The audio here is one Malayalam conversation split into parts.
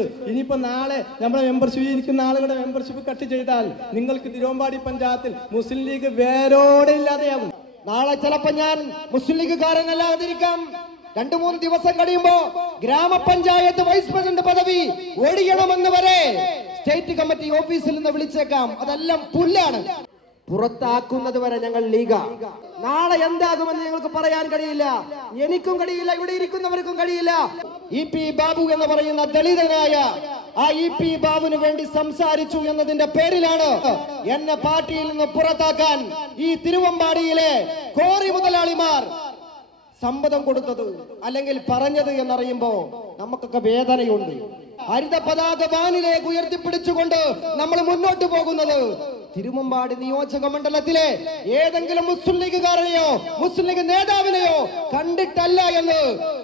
ഇനിയിപ്പോ നാളെ നമ്മുടെ മെമ്പർഷിപ്പ് ഇരിക്കുന്ന ആളുകളുടെ മെമ്പർഷിപ്പ് കട്ട് ചെയ്താൽ നിങ്ങൾക്ക് തിരുവമ്പാടി പഞ്ചായത്തിൽ മുസ്ലിം ലീഗ് വേരോടെ ഇല്ലാതെയാകും. നാളെ ചിലപ്പോ ഞാൻ മുസ്ലിം ലീഗുകാരനല്ലാതിരിക്കാം രണ്ടു മൂന്ന് ദിവസം കഴിയുമ്പോ ഗ്രാമപഞ്ചായത്ത് വൈസ് പ്രസിഡന്റ് പദവി ഒഴിയണമെന്ന് വരെ സ്റ്റേറ്റ് കമ്മിറ്റി ഓഫീസിൽ നിന്ന് വിളിച്ചേക്കാം. അതെല്ലാം പുല്ലാണ്. പുറത്താക്കുന്നത് വരെ ഞങ്ങൾ ലീഗ. നാളെ എന്താകുമെന്ന് ഞങ്ങൾക്ക് പറയാൻ കഴിയില്ല. എനിക്കും കഴിയില്ല. ഇവിടെ ഇരിക്കുന്നവർക്കും കഴിയില്ല. ഇ പി ബാബു എന്ന് പറയുന്ന ദളിതനായ ആ ഇ പി ബാബുവിന് വേണ്ടി സംസാരിച്ചു എന്നതിന്റെ പേരിലാണ് എന്നെ പാർട്ടിയിൽ നിന്ന് പുറത്താക്കാൻ ഈ തിരുവമ്പാടിയിലെ കോറി മുതലാളിമാർ സമ്മതം കൊടുത്തത് അല്ലെങ്കിൽ പറഞ്ഞത് എന്നറിയുമ്പോ നമുക്കൊക്കെ വേദനയുണ്ട്. ഹരിത പതാക വാനിലേക്ക് ഉയർത്തിപ്പിടിച്ചുകൊണ്ട് നമ്മൾ മുന്നോട്ട് പോകുന്നത് തിരുമുമ്പാടി നിയോജക മണ്ഡലത്തിലെ ഏതെങ്കിലും മുസ്ലിം ലീഗുകാരനെയോ മുസ്ലിം ലീഗ് നേതാവിനെയോ കണ്ടിട്ടല്ല എന്ന്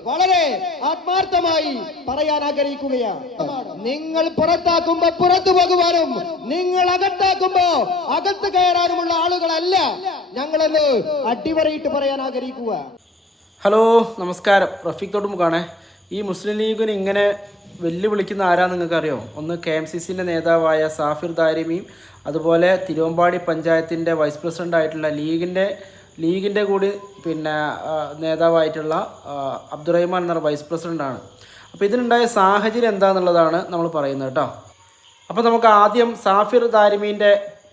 വളരെ ആത്മാർത്ഥമായി പറയാൻ ആഗ്രഹിക്കുകയാണ്. നിങ്ങൾ പുറത്താക്കുമ്പോ പുറത്തു പോകുവാനും നിങ്ങൾ അകത്താക്കുമ്പോ അകത്ത് കയറാനുമുള്ള ആളുകളല്ല ഞങ്ങളെന്ന് അടിവരയിട്ട് പറയാൻ ആഗ്രഹിക്കുക. ഹലോ നമസ്കാരം. റഫീഖ് തൊടുമുഖാണ് ഈ മുസ്ലിം ലീഗിന് ഇങ്ങനെ വെല്ലുവിളിക്കുന്ന ആരാണെന്ന് നിങ്ങൾക്ക് അറിയോ ഒന്ന് കെ എം സി സിന്റെ നേതാവായ സാഫിർ ദാരിമിയും അതുപോലെ തിരുവമ്പാടി പഞ്ചായത്തിന്റെ വൈസ് പ്രസിഡന്റ് ആയിട്ടുള്ള ലീഗിന്റെ ലീഗിന്റെ കൂടി പിന്നെ നേതാവായിട്ടുള്ള അബ്ദുറഹിമാൻ അബ്ദുറഹ്മാൻ എന്ന വൈസ് പ്രസിഡന്റാണ് അപ്പോൾ ഇതിനുണ്ടായ സാഹചര്യം എന്താണെന്നുള്ളതാണ് നമ്മൾ പറയുന്നത് കേട്ടോ. അപ്പോൾ നമുക്ക് ആദ്യം സാഫിർ താരിമീന്റെ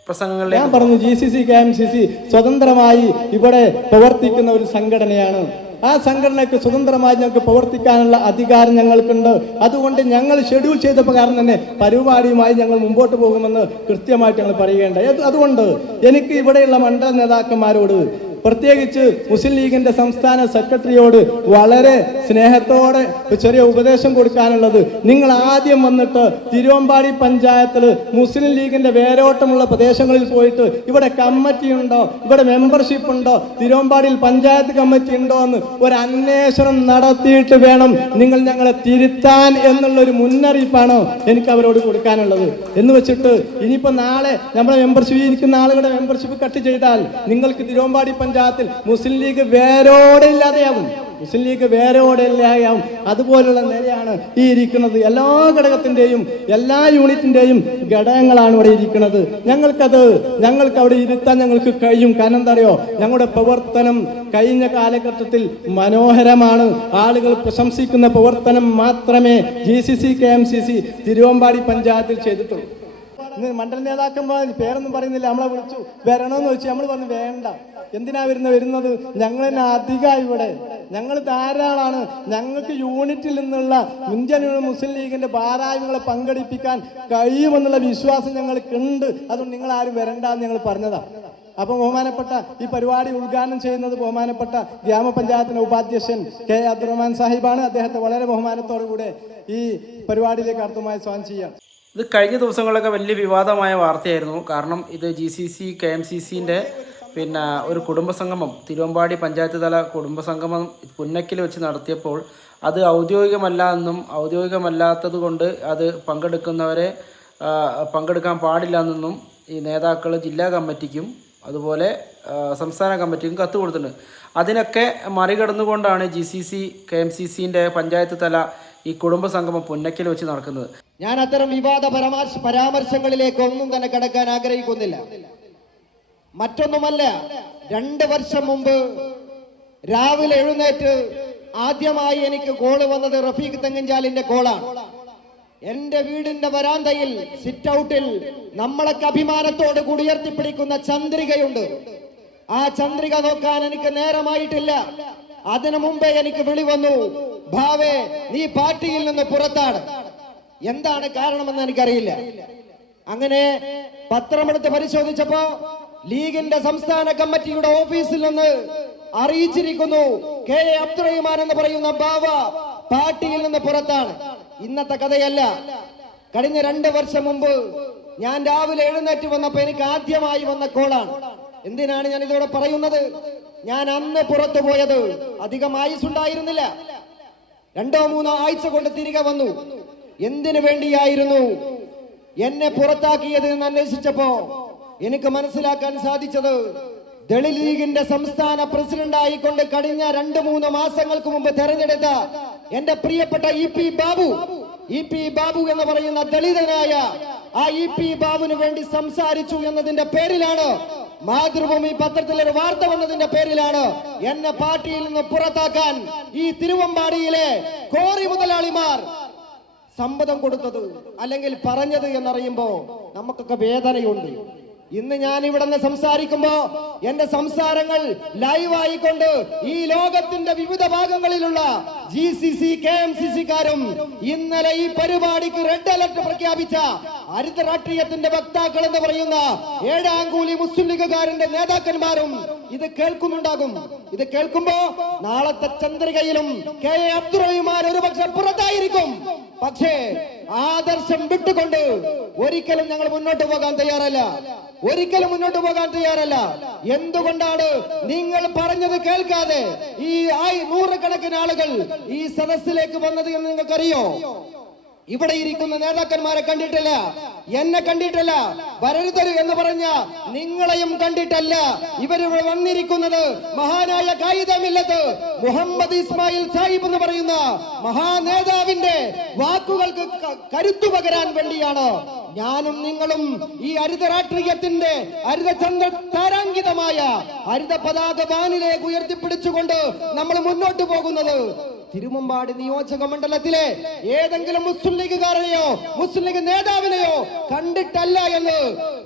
പ്രസംഗങ്ങളിൽ ഞാൻ പറഞ്ഞു G C C K M C C സ്വതന്ത്രമായി ഇവിടെ പ്രവർത്തിക്കുന്ന ഒരു സംഘടനയാണ് ആ സംഘടനയ്ക്ക് സ്വതന്ത്രമായി ഞങ്ങൾക്ക് പ്രവർത്തിക്കാനുള്ള അധികാരം ഞങ്ങൾക്കുണ്ട്. അതുകൊണ്ട് ഞങ്ങൾ ഷെഡ്യൂൾ ചെയ്ത പ്രകാരം തന്നെ പരിപാടിയുമായി ഞങ്ങൾ മുമ്പോട്ട് പോകുമെന്ന് കൃത്യമായിട്ട് ഞങ്ങൾ പറയുകയുണ്ടായി. അതുകൊണ്ട് എനിക്ക് ഇവിടെയുള്ള മണ്ഡല നേതാക്കന്മാരോട് പ്രത്യേകിച്ച് മുസ്ലിം ലീഗിന്റെ സംസ്ഥാന സെക്രട്ടറിയോട് വളരെ സ്നേഹത്തോടെ ചെറിയ ഉപദേശം കൊടുക്കാനുള്ളത് നിങ്ങൾ ആദ്യം വന്നിട്ട് തിരുവമ്പാടി പഞ്ചായത്തിൽ മുസ്ലിം ലീഗിന്റെ വേരോട്ടമുള്ള പ്രദേശങ്ങളിൽ പോയിട്ട് ഇവിടെ കമ്മിറ്റി ഉണ്ടോ? ഇവിടെ മെമ്പർഷിപ്പ് ഉണ്ടോ? തിരുവമ്പാടിയിൽ പഞ്ചായത്ത് കമ്മിറ്റി ഉണ്ടോ എന്ന് ഒരു അന്വേഷണം നടത്തിയിട്ട് വേണം നിങ്ങൾ ഞങ്ങളെ തിരുത്താൻ എന്നുള്ള ഒരു മുന്നറിയിപ്പാണ് എനിക്ക് അവരോട് കൊടുക്കാനുള്ളത്. എന്ന് വെച്ചിട്ട് ഇനിയിപ്പോ നാളെ നമ്മുടെ മെമ്പർഷിപ്പ് ഇരിക്കുന്ന ആളുകളുടെ മെമ്പർഷിപ്പ് കട്ട് ചെയ്താൽ നിങ്ങൾക്ക് തിരുവമ്പാടി പഞ്ചായത്തിൽ മുസ്ലിം ലീഗ് വേരോടെ ഇല്ലാതെയാവും. മുസ്ലിം ലീഗ് വേരോടെ ഇല്ലാതെയാവും. അതുപോലുള്ള നിലയാണ് ഈ ഇരിക്കുന്നത്. എല്ലാ ഘടകത്തിന്റെയും എല്ലാ യൂണിറ്റിന്റെയും ഘടകങ്ങളാണ് ഇവിടെ ഇരിക്കുന്നത്. ഞങ്ങൾക്കത് ഞങ്ങൾക്ക് അവിടെ ഇരുത്താൻ ഞങ്ങൾക്ക് കഴിയും. കാരണം എന്താ അറിയോ? ഞങ്ങളുടെ പ്രവർത്തനം കഴിഞ്ഞ കാലഘട്ടത്തിൽ മനോഹരമാണ്. ആളുകൾ പ്രശംസിക്കുന്ന പ്രവർത്തനം മാത്രമേ G C C K M C C Thiruvambadi പഞ്ചായത്തിൽ ചെയ്തിട്ടുള്ളൂ. മണ്ഡല നേതാക്കന്മാർ പേരൊന്നും പറയുന്നില്ല. നമ്മളെ വിളിച്ചു വരണമെന്ന് വെച്ചു നമ്മൾ പറഞ്ഞു വേണ്ട. എന്തിനാ വരുന്ന വരുന്നത്? ഞങ്ങൾ തന്നെ അധികമായി ഇവിടെ. ഞങ്ങൾ ധാരാളമാണ് ഞങ്ങൾക്ക് യൂണിറ്റിൽ നിന്നുള്ള ഇന്ത്യൻ മുസ്ലിം ലീഗിന്റെ ഭാരായ്മകളെ പങ്കെടുപ്പിക്കാൻ കഴിയുമെന്നുള്ള വിശ്വാസം ഞങ്ങൾക്കുണ്ട്. അതുകൊണ്ട് നിങ്ങൾ ആരും വരണ്ട എന്ന് ഞങ്ങൾ പറഞ്ഞതാ. അപ്പൊ ബഹുമാനപ്പെട്ട ഈ പരിപാടി ഉദ്ഘാടനം ചെയ്യുന്നത് ബഹുമാനപ്പെട്ട ഗ്രാമപഞ്ചായത്തിന്റെ ഉപാധ്യക്ഷൻ കെ അബ്ദുറഹ്മാൻ സാഹിബാണ്. അദ്ദേഹത്തെ വളരെ ബഹുമാനത്തോടു കൂടെ ഈ പരിപാടിയിലേക്ക് അർത്ഥമായി സ്വാഗതം ചെയ്യാം. ഇത് കഴിഞ്ഞ ദിവസങ്ങളിലൊക്കെ വലിയ വിവാദമായ വാർത്തയായിരുന്നു. കാരണം ഇത് G C C K M C സിന്റെ പിന്നെ ഒരു കുടുംബസംഗമം തിരുവമ്പാടി പഞ്ചായത്ത് തല കുടുംബസംഗമം പുന്നക്കിൽ വെച്ച് നടത്തിയപ്പോൾ അത് ഔദ്യോഗികമല്ല എന്നും ഔദ്യോഗികമല്ലാത്തത് കൊണ്ട് അത് പങ്കെടുക്കുന്നവരെ പങ്കെടുക്കാൻ പാടില്ല എന്നും ഈ നേതാക്കൾ ജില്ലാ കമ്മിറ്റിക്കും അതുപോലെ സംസ്ഥാന കമ്മിറ്റിക്കും കത്ത് കൊടുത്തിട്ടുണ്ട്. അതിനൊക്കെ മറികടന്നുകൊണ്ടാണ് G C C K M C സിന്റെ പഞ്ചായത്ത് തല ഈ കുടുംബ സംഗമം പുന്നക്കിൽ വെച്ച് നടക്കുന്നത്. ഞാൻ അത്തരം വിവാദ പരാമർശ പരാമർശങ്ങളിലേക്ക് ഒന്നും തന്നെ കടക്കാൻ ആഗ്രഹിക്കുന്നില്ല. മറ്റൊന്നുമല്ല രണ്ട് വർഷം മുമ്പ് രാവിലെ എഴുന്നേറ്റ് ആദ്യമായി എനിക്ക് കോൾ വന്നത് റഫീഖ് തെങ്ങഞ്ചാലിന്റെ കോളാണ്. എന്റെ വീടിന്റെ വരാന്തയിൽ സിറ്റ് ഔട്ടിൽ നമ്മളൊക്കെ അഭിമാനത്തോട് കൂടി ഉയർത്തിപ്പിടിക്കുന്ന ചന്ദ്രികയുണ്ട്. ആ ചന്ദ്രിക നോക്കാൻ എനിക്ക് നേരമായിട്ടില്ല. അതിനു മുമ്പേ എനിക്ക് വിളി വന്നു ഭാവേ നീ പാർട്ടിയിൽ നിന്ന് പുറത്താണ്. എന്താണ് കാരണമെന്ന് എനിക്കറിയില്ല. അങ്ങനെ പത്രമെടുത്ത് പരിശോധിച്ചപ്പോ ലീഗിന്റെ സംസ്ഥാന കമ്മിറ്റിയുടെ ഓഫീസിൽ നിന്ന് അറിയിച്ചിരിക്കുന്നു കെ എ അബ്ദുറഹിമാൻ എന്ന് പറയുന്ന ബാവ പാർട്ടിയിൽ നിന്ന് പുറത്താണ്. ഇന്നത്തെ കഥയല്ല. കഴിഞ്ഞ രണ്ട് വർഷം മുമ്പ് ഞാൻ രാവിലെ എഴുന്നേറ്റ് വന്നപ്പോ എനിക്ക് ആദ്യമായി വന്ന കോളാണ്. എന്തിനാണ് ഞാൻ ഇതോടെ പറയുന്നത്? ഞാൻ അന്ന് പുറത്തു പോയത് അധികം ആയുസ് ഉണ്ടായിരുന്നില്ല രണ്ടോ മൂന്നോ ആഴ്ച കൊണ്ട് തിരികെ വന്നു. എന്തിനു വേണ്ടിയായിരുന്നു എന്നെ പുറത്താക്കിയത് എന്ന് അന്വേഷിച്ചപ്പോ എനിക്ക് മനസ്സിലാക്കാൻ സാധിച്ചത് ദളിത് ലീഗിന്റെ സംസ്ഥാന പ്രസിഡന്റ് ആയിക്കൊണ്ട് കഴിഞ്ഞ രണ്ട് മൂന്ന് മാസങ്ങൾക്ക് മുമ്പ് തെരഞ്ഞെടുത്ത എന്റെ പ്രിയപ്പെട്ട E P Babu E P Babu എന്ന് പറയുന്ന ദളിതനായ ആ ഇ പി ബാബുവിന് വേണ്ടി സംസാരിച്ചു എന്നതിന്റെ പേരിലാണ് മാതൃഭൂമി പത്രത്തിൽ ഒരു വാർത്ത വന്നതിന്റെ പേരിലാണ് എന്നെ പാർട്ടിയിൽ നിന്ന് പുറത്താക്കാൻ ഈ തിരുവമ്പാടിയിലെ കോറി മുതലാളിമാർ സമ്മതം കൊടുത്തത് അല്ലെങ്കിൽ പറഞ്ഞത് എന്നറിയുമ്പോ നമുക്കൊക്കെ വേദനയുണ്ട്. ഇന്ന് ഞാൻ ഇവിടെ നിന്ന് സംസാരിക്കുമ്പോ എന്റെ സംസാരങ്ങൾ ലൈവായിക്കൊണ്ട് ഈ ലോകത്തിന്റെ വിവിധ ഭാഗങ്ങളിലുള്ള G C C K M C സിക്കാരും ഇന്നലെ ഈ പരിപാടിക്ക് റെഡ് അലർട്ട് പ്രഖ്യാപിച്ച ഹരിത രാഷ്ട്രീയത്തിന്റെ വക്താക്കൾ എന്ന് പറയുന്ന ഏഴാം കൂലി മുസ്ലിം ലീഗുകാരന്റെ നേതാക്കന്മാരും ഇത് കേൾക്കുന്നുണ്ടാകും. ഇത് കേൾക്കുമ്പോ നാളത്തെ ചന്ദ്രികയിലും കെ എ അബ്ദുറഹിമാൻ ഒരുപക്ഷെ പുറത്തായിരിക്കും. പക്ഷേ ആദർശം വിട്ടുകൊണ്ട് ഒരിക്കലും ഞങ്ങൾ മുന്നോട്ട് പോകാൻ തയ്യാറല്ല. ഒരിക്കലും മുന്നോട്ട് പോകാൻ തയ്യാറല്ല. എന്തുകൊണ്ടാണ് നിങ്ങൾ പറഞ്ഞത് കേൾക്കാതെ ഈ നൂറുകണക്കിന് ആളുകൾ ഈ സദസ്സിലേക്ക് വന്നത് എന്ന് നിങ്ങൾക്കറിയോ? ഇവിടെ ഇരിക്കുന്ന നേതാക്കന്മാരെ കണ്ടിട്ടില്ല. എന്നെ കണ്ടിട്ടില്ല. വരരുതരു എന്ന് പറഞ്ഞ നിങ്ങളെയും കണ്ടിട്ടല്ല. ഇവരിവിടെ വന്നിരിക്കുന്നത് മഹാനായ കായികമില്ലത്ത് മുഹമ്മദ് ഇസ്മായിൽ സാഹിബ് എന്ന് പറയുന്ന മഹാനേതാവിന്റെ വാക്കുകൾക്ക് കരുത്തു പകരാൻ വേണ്ടിയാണ്. ഞാനും നിങ്ങളും ഈ ഹരിത രാഷ്ട്രീയത്തിന്റെ ഹരിത ചന്ദ്ര താരാങ്കിതമായ ഹരിത പതാക വാനിലേക്ക് ഉയർത്തിപ്പിടിച്ചുകൊണ്ട് നമ്മൾ മുന്നോട്ട് പോകുന്നത്. തിരുമമ്പാടി നിയോജക മണ്ഡലത്തിലെ ഏതെങ്കിലും മുസ്ലിം ലീഗുകാരനെയോ മുസ്ലിം ലീഗ് നേതാവിനെയോ കണ്ടിട്ടല്ല എന്ന്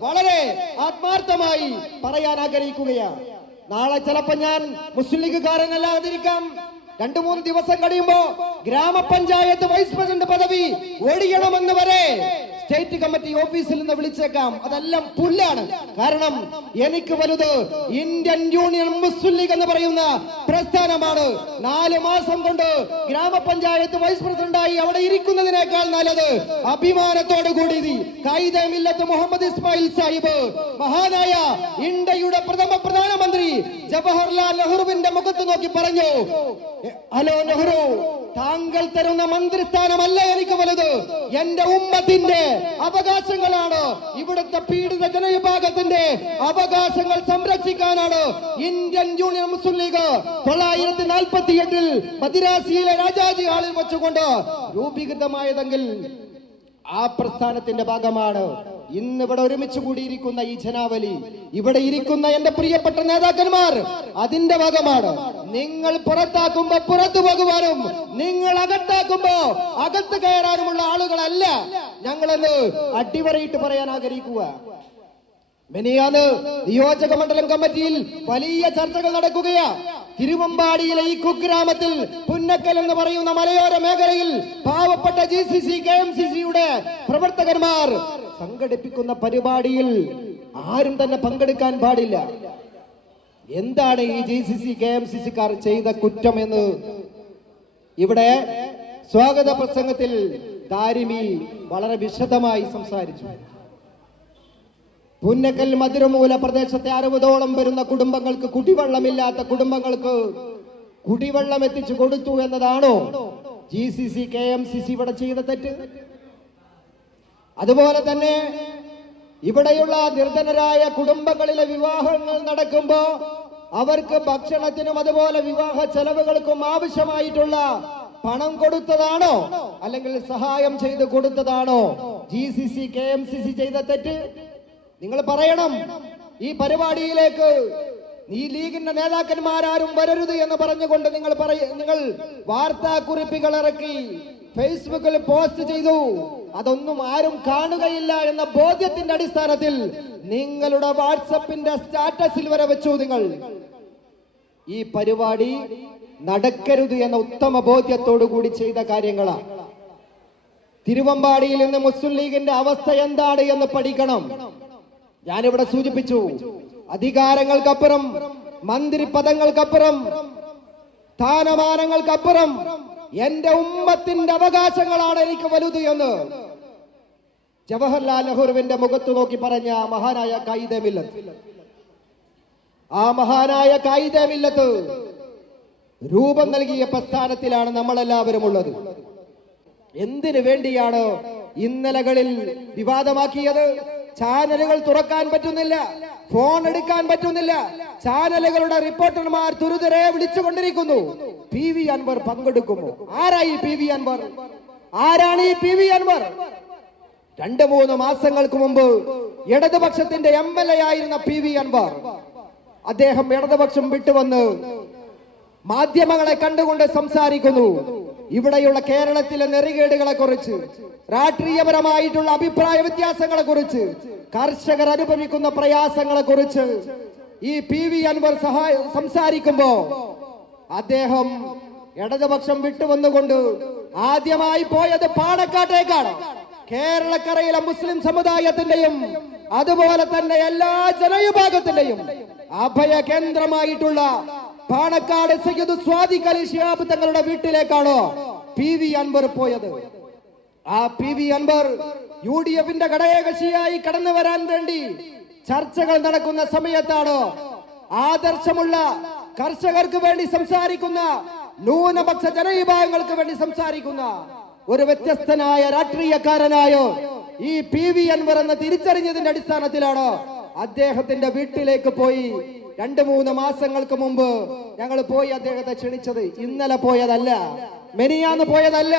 വളരെ ആത്മാർത്ഥമായി പറയാൻ ആഗ്രഹിക്കുകയാണ്. നാളെ ചിലപ്പോ ഞാൻ മുസ്ലിം ലീഗുകാരനല്ലാതിരിക്കാം. രണ്ടു മൂന്ന് ദിവസം കഴിയുമ്പോ ഗ്രാമപഞ്ചായത്ത് വൈസ് പ്രസിഡന്റ് പദവി ഒഴിയണമെന്ന് വരെ സ്റ്റേറ്റ് കമ്മിറ്റി ഓഫീസിൽ നിന്ന് വിളിച്ചേക്കാം. അതെല്ലാം പുല്ലാണ്. കാരണം എനിക്ക് വലുത് ഇന്ത്യൻ യൂണിയൻ മുസ്ലിം ലീഗ് എന്ന് പറയുന്ന പ്രസ്ഥാനമാണ്. നാല് മാസം കൊണ്ട് ഗ്രാമപഞ്ചായത്ത് വൈസ് പ്രസിഡന്റായി അവിടെ ഇരിക്കുന്നതിനേക്കാൾ നല്ലത് അഭിമാനത്തോടു കൂടി കൈതമില്ലത്ത് മുഹമ്മദ് ഇസ്മായിൽ സാഹിബ് മഹാനായ ഇന്ത്യയുടെ പ്രഥമ പ്രധാനമന്ത്രി ജവഹർലാൽ നെഹ്റുവിന്റെ മുഖത്ത് നോക്കി പറഞ്ഞു ഹലോ നെഹ്റു താങ്കൾ തരുന്ന മന്ത്രിസ്ഥാനമല്ല എനിക്ക് വലുത്. എന്റെ ഉമ്മത്തിന്റെ അവകാശങ്ങളാണ്. ഇവിടുത്തെ പീഡിത ജനവിഭാഗത്തിന്റെ അവകാശങ്ങൾ സംരക്ഷിക്കാനാണ് ഇന്ത്യൻ യൂണിയൻ മുസ്ലിം ലീഗ് തൊള്ളായിരത്തി നാൽപ്പത്തി എട്ടിൽ മദിരാസിയിലെ രാജാജി ഹാളിൽ വെച്ചുകൊണ്ട് രൂപീകൃതമായതെങ്കിൽ ആ പ്രസ്ഥാനത്തിന്റെ ഭാഗമാണ്. ഇന്ന് ഇവിടെ ഒരുമിച്ച് കൂടിയിരിക്കുന്ന ഈ ജനാവലി ഇവിടെ ഇരിക്കുന്ന എന്റെ പ്രിയപ്പെട്ട നേതാക്കന്മാർ അതിന്റെ ഭാഗമാണ്. നിങ്ങൾ പുറത്താക്കുമ്പോ പുറത്തു പോകുവാനും നിങ്ങൾ അകത്താക്കുമ്പോ അകത്ത് കയറാനുമുള്ള ആളുകളല്ല ഞങ്ങളെന്ന് അടിവരയിട്ട് പറയാൻ ആഗ്രഹിക്കുക. മെനിയാന്ന് നിയോജക മണ്ഡലം കമ്മിറ്റിയിൽ വലിയ ചർച്ചകൾ നടക്കുകയാ. തിരുവമ്പാടിയിലെ ഈ കുഗ്രാമത്തിൽ പുന്നക്കൽ എന്ന് പറയുന്ന മലയോര മേഖലയിൽ പാവപ്പെട്ട G C C K M C സിയുടെ പ്രവർത്തകന്മാർ സംഘടിപ്പിക്കുന്ന പരിപാടിയിൽ ആരും തന്നെ പങ്കെടുക്കാൻ പാടില്ല. എന്താണ് ഈ G C C K M C Sikar ചെയ്ത കുറ്റം എന്ന്? ഇവിടെ സ്വാഗത പ്രസംഗത്തിൽ ദാരിമി വളരെ വിശദമായി സംസാരിച്ചു. പുന്നക്കൽ മധുരമൂല പ്രദേശത്തെ അറുപതോളം വരുന്ന കുടുംബങ്ങൾക്ക് കുടിവെള്ളമില്ലാത്ത കുടുംബങ്ങൾക്ക് കുടിവെള്ളം എത്തിച്ചു കൊടുത്തു എന്നതാണോ? G C C K M C C ഇവിടെ ചെയ്ത തെറ്റ്? അതുപോലെ തന്നെ ഇവിടെയുള്ള നിർധനരായ കുടുംബങ്ങളിലെ വിവാഹങ്ങൾ നടക്കുമ്പോൾ അവർക്ക് ഭക്ഷണത്തിനും അതുപോലെ വിവാഹ ചെലവുകൾക്കും ആവശ്യമായിട്ടുള്ള പണം കൊടുത്തതാണോ? അല്ലെങ്കിൽ സഹായം ചെയ്ത് കൊടുത്തതാണോ? G C C K M C C ചെയ്ത തെറ്റ്? നിങ്ങൾ പറയണം. ഈ പരിപാടിയിലേക്ക് ഈ ലീഗിന്റെ നേതാക്കന്മാരാരും വരരുത് എന്ന് പറഞ്ഞുകൊണ്ട് നിങ്ങൾ പറയ നിങ്ങൾ വാർത്താ വാർത്താക്കുറിപ്പുകൾ ഇറക്കി ഫേസ്ബുക്കിൽ പോസ്റ്റ് ചെയ്തു. അതൊന്നും ആരും കാണുകയില്ല എന്ന ബോധ്യത്തിന്റെ അടിസ്ഥാനത്തിൽ നിങ്ങളുടെ വാട്സപ്പിന്റെ സ്റ്റാറ്റസിൽ വരെ വെച്ചു നിങ്ങൾ. ഈ പരിപാടി നടക്കരുത് എന്ന ഉത്തമ ബോധ്യത്തോടു കൂടി ചെയ്ത കാര്യങ്ങളാണ് തിരുവമ്പാടിയിൽ നിന്ന് മുസ്ലിം ലീഗിന്റെ അവസ്ഥ എന്താണ് എന്ന് പഠിക്കണം. ഞാനിവിടെ സൂചിപ്പിച്ചു. അധികാരങ്ങൾക്കപ്പുറം മന്ത്രി പദങ്ങൾക്കപ്പുറം സ്ഥാനമാനങ്ങൾക്കപ്പുറം എന്റെ ഉമ്മത്തിന്റെ അവകാശങ്ങളാണ് എനിക്ക് വലുത് എന്ന്. ജവഹർലാൽ നെഹ്റുവിന്റെ മുഖത്ത് നോക്കി പറഞ്ഞ മഹാനായ കായികമില്ലത്ത് ആ മഹാനായ കായികമില്ലത്ത് രൂപം നൽകിയ പ്രസ്ഥാനത്തിലാണ് നമ്മളെല്ലാവരും ഉള്ളത്. എന്തിനു വേണ്ടിയാണ് ഇന്നലകളിൽ വിവാദമാക്കിയത്? ചാനലുകൾ തുറക്കാൻ പറ്റുന്നില്ല. ഫോൺ എടുക്കാൻ പറ്റുന്നില്ല. ചാനലുകളുടെ റിപ്പോർട്ടർമാർ തുരുതുരെ വിളിച്ചുകൊണ്ടിരിക്കുന്നു. പി വി അൻവർ പങ്കെടുക്കുമോ? ആരായി പി വി അൻവർ? ആരാണ് ഈ പി വി അൻവർ? രണ്ട് മൂന്ന് മാസങ്ങൾക്ക് മുമ്പ് ഇടതുപക്ഷത്തിന്റെ എം എൽ എ ആയിരുന്ന പി വി അൻവർ അദ്ദേഹം ഇടതുപക്ഷം വിട്ടുവന്ന് മാധ്യമങ്ങളെ കണ്ടുകൊണ്ട് സംസാരിക്കുന്നു. ഇവിടെയുള്ള കേരളത്തിലെ നെറികേടുകളെ കുറിച്ച് രാഷ്ട്രീയപരമായിട്ടുള്ള അഭിപ്രായ വ്യത്യാസങ്ങളെ കുറിച്ച് കർഷകർ അനുഭവിക്കുന്ന പ്രയാസങ്ങളെ കുറിച്ച് ഈ പി വി അൻവർ സഹായ സംസാരിക്കുമ്പോ അദ്ദേഹം ഇടതുപക്ഷം വിട്ടുവന്നുകൊണ്ട് ആദ്യമായി പോയത് പാണക്കാട്ടേക്കാണ്. കേരളക്കരയിലെ മുസ്ലിം സമുദായത്തിന്റെയും അതുപോലെ തന്നെ എല്ലാ ജനവിഭാഗത്തിന്റെയും അഭയ കേന്ദ്രമായിട്ടുള്ള പാണക്കാട് സയ്യിദ് സ്വാദി അലി ശിഹാബ് തങ്ങളുടെ വീട്ടിലേക്കാണോ പി വി അൻവർ പോയത്. ആ P V Anvar U D എഫിന്റെ ഘടകകക്ഷിയായി കടന്നു വരാൻ വേണ്ടി ചർച്ചകൾ നടക്കുന്ന സമയത്താണ് ആദർശമുള്ള കർഷകർക്ക് വേണ്ടി സംസാരിക്കുന്ന ന്യൂനപക്ഷ ജനവിഭാഗങ്ങൾക്ക് വേണ്ടി സംസാരിക്കുന്ന ഒരു വ്യത്യസ്തനായ രാഷ്ട്രീയക്കാരനായോ ഈ പി വി അൻവർ എന്ന് തിരിച്ചറിഞ്ഞതിന്റെ അടിസ്ഥാനത്തിലാണ് അദ്ദേഹത്തിന്റെ വീട്ടിലേക്ക് പോയി രണ്ട് മൂന്ന് മാസങ്ങൾക്ക് മുമ്പ് ഞങ്ങൾ പോയി അദ്ദേഹത്തെ ക്ഷണിച്ചത്. ഇന്നലെ പോയതല്ല. മെനിയാന്ന് പോയതല്ല.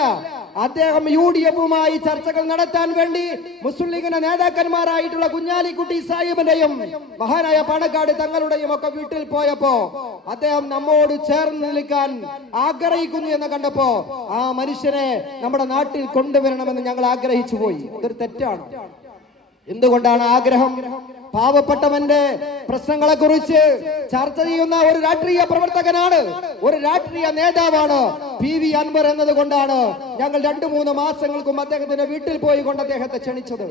അദ്ദേഹം യു ഡി എഫുമായി ചർച്ചകൾ നടത്താൻ വേണ്ടി മുസ്ലിം ലീഗിന്റെ നേതാക്കന്മാരായിട്ടുള്ള കുഞ്ഞാലിക്കുട്ടി സാഹിബിന്റെയും മഹാനായ പാണക്കാട് തങ്ങളുടെയും ഒക്കെ വീട്ടിൽ പോയപ്പോ അദ്ദേഹം നമ്മോട് ചേർന്ന് നിൽക്കാൻ ആഗ്രഹിക്കുന്നു എന്ന് കണ്ടപ്പോ ആ മനുഷ്യനെ നമ്മുടെ നാട്ടിൽ കൊണ്ടുവരണമെന്ന് ഞങ്ങൾ ആഗ്രഹിച്ചു പോയി അതൊരു തെറ്റാണ്. എന്തുകൊണ്ടാണ് ആഗ്രഹം? പാവപ്പെട്ടവന്റെ പ്രശ്നങ്ങളെ കുറിച്ച് ചർച്ച ചെയ്യുന്ന ഒരു രാഷ്ട്രീയ പ്രവർത്തകനാണ് ഒരു രാഷ്ട്രീയ നേതാവാണ് പി വി അൻവർ എന്നതുകൊണ്ടാണ് ഞങ്ങൾ രണ്ടു മൂന്ന് മാസങ്ങൾക്കും അദ്ദേഹത്തിന്റെ വീട്ടിൽ പോയി കൊണ്ട് അദ്ദേഹത്തെ ക്ഷണിച്ചത്.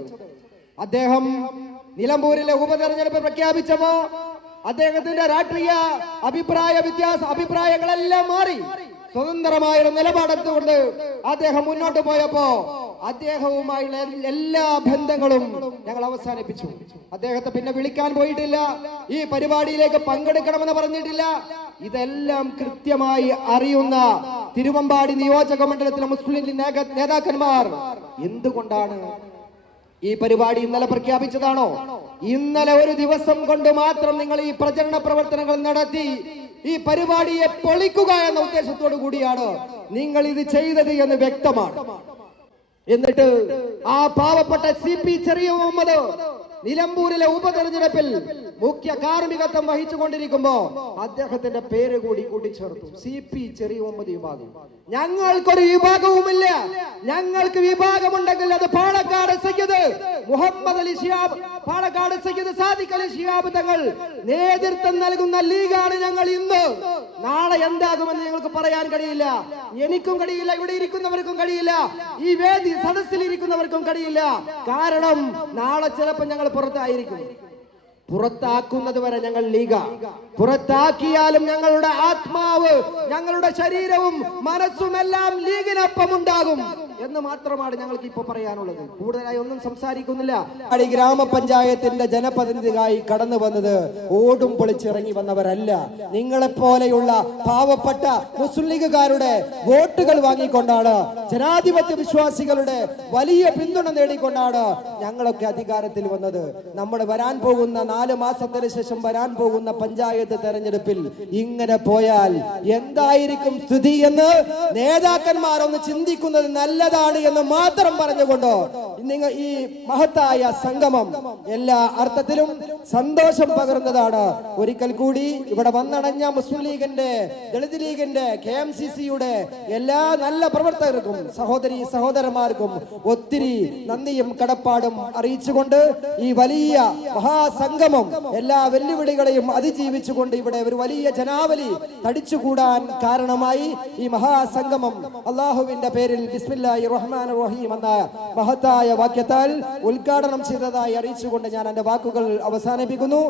അദ്ദേഹം നിലമ്പൂരിലെ ഉപതെരഞ്ഞെടുപ്പ് പ്രഖ്യാപിച്ചപ്പോ അദ്ദേഹത്തിന്റെ രാഷ്ട്രീയ അഭിപ്രായ വ്യത്യാസ അഭിപ്രായങ്ങളെല്ലാം മാറി. സ്വതന്ത്രമായ ഒരു നിലപാടെടുത്തുകൊണ്ട് അദ്ദേഹം മുന്നോട്ട് പോയപ്പോ അദ്ദേഹവുമായുള്ള എല്ലാ ബന്ധങ്ങളും ഞങ്ങൾ അവസാനിപ്പിച്ചു. അദ്ദേഹത്തെ പിന്നെ വിളിക്കാൻ പോയിട്ടില്ല. ഈ പരിപാടിയിലേക്ക് പങ്കെടുക്കണമെന്ന് പറഞ്ഞിട്ടില്ല. ഇതെല്ലാം കൃത്യമായി അറിയുന്ന തിരുവമ്പാടി നിയോജക മണ്ഡലത്തിലെ മുസ്ലിം നേതാക്കന്മാർ. എന്തുകൊണ്ടാണ് ഈ പരിപാടി ഇന്നലെ പ്രഖ്യാപിച്ചതാണോ? ഇന്നലെ ഒരു ദിവസം കൊണ്ട് മാത്രം നിങ്ങൾ ഈ പ്രചരണ പ്രവർത്തനങ്ങൾ നടത്തി ഈ പരിപാടിയെ പൊളിക്കുക എന്ന ഉദ്ദേശത്തോടു കൂടിയാണ് നിങ്ങൾ ഇത് ചെയ്തത് എന്ന് വ്യക്തമാണ്. എന്നിട്ട് ആ പാവപ്പെട്ട സി പി ചെറിയ മുഹമ്മദ് നിലമ്പൂരിലെ ഉപതെരഞ്ഞെടുപ്പിൽ മുഖ്യ കാർമ്മികത്വം വഹിച്ചുകൊണ്ടിരിക്കുമ്പോ അദ്ദേഹത്തിന്റെ പേര് കൂടി കൂട്ടിച്ചേർത്തു. സി പി ചെറിയ മുഹമ്മദ് വിഭാഗം ഞങ്ങൾക്കൊരു വിഭാഗവുമില്ല. ഞങ്ങൾക്ക് വിഭാഗമുണ്ടെങ്കിൽ അത് പാലക്കാട് സയ്യിദ് മുഹമ്മദ് അലി ഷിയാബ് പാലക്കാട് സയ്യിദ് സാദിഖ് അലി ഷിയാബ് തങ്ങൾ നേതൃത്വം നൽകുന്ന ലീഗാണ് ഞങ്ങൾ ഇന്ന്. നാളെ എന്താകുമെന്ന് ഞങ്ങൾക്ക് പറയാൻ കഴിയില്ല. എനിക്കും കഴിയില്ല. ഇവിടെ ഇരിക്കുന്നവർക്കും കഴിയില്ല. ഈ വേദി സദസ്സിൽ ഇരിക്കുന്നവർക്കും കഴിയില്ല. കാരണം നാളെ ചിലപ്പോൾ ഞങ്ങൾ പുറത്തായിരിക്കും. പുറത്താക്കുന്നത് വരെ ഞങ്ങൾ ലീഗ. പുറത്താക്കിയാലും ഞങ്ങളുടെ ആത്മാവ് ഞങ്ങളുടെ ശരീരവും മനസ്സുമെല്ലാം ലീഗിനൊപ്പം ഉണ്ടാകും എന്ന് മാത്രമാണ് ഞങ്ങൾക്ക് ഇപ്പൊ പറയാനുള്ളത്. കൂടുതലായി ഒന്നും സംസാരിക്കുന്നില്ല. ഈ ഗ്രാമപഞ്ചായത്തിന്റെ ജനപ്രതിനിധിയായി കടന്നു വന്നത് ഓടും പൊളിച്ചിറങ്ങി വന്നവരല്ല. നിങ്ങളെ പോലെയുള്ള പാവപ്പെട്ട മുസ്ലിം ലീഗുകാരുടെ വോട്ടുകൾ വാങ്ങിക്കൊണ്ടാണ് ജനാധിപത്യ വിശ്വാസികളുടെ വലിയ പിന്തുണ നേടിക്കൊണ്ടാണ് ഞങ്ങളൊക്കെ അധികാരത്തിൽ വന്നത്. നമ്മൾ വരാൻ പോകുന്ന നാല് മാസത്തിന് ശേഷം വരാൻ പോകുന്ന പഞ്ചായത്ത് തെരഞ്ഞെടുപ്പിൽ ഇങ്ങനെ പോയാൽ എന്തായിരിക്കും സ്ഥിതി എന്ന് നേതാക്കന്മാരൊന്ന് ചിന്തിക്കുന്നത് ചിന്തിക്കുന്നത് നല്ലതാണ് എന്ന് മാത്രം പറഞ്ഞുകൊണ്ട് നിങ്ങൾ ഈ മഹത്തായ സംഗമം എല്ലാ അർത്ഥത്തിലും സന്തോഷം പകർന്നതാണ്. ഒരിക്കൽ കൂടി ഇവിടെ വന്നടഞ്ഞ മുസ്ലിം ലീഗിന്റെ ദളിത് ലീഗിന്റെ കെ എം സി സിയുടെ എല്ലാ നല്ല പ്രവർത്തകർക്കും സഹോദരി സഹോദരന്മാർക്കും ഒത്തിരി നന്ദിയും കടപ്പാടും അറിയിച്ചുകൊണ്ട് ഈ വലിയ മഹാസംഗമം എല്ലാ വെല്ലുവിളികളെയും അതിജീവിച്ചുകൊണ്ട് ഇവിടെ ഒരു വലിയ ജനാവലി തടിച്ചുകൂടാൻ കാരണമായി ഈ മഹാസംഗമം അള്ളാഹുവിന്റെ പേരിൽ ബിസ്മില്ലാഹി റഹ്മാൻ റഹീം എന്ന മഹത്തായ വാക്യത്താൽ ഉദ്ഘാടനം ചെയ്തതായി അറിയിച്ചുകൊണ്ട് ഞാൻ എന്റെ വാക്കുകൾ അവസാനിപ്പിക്കുന്നു.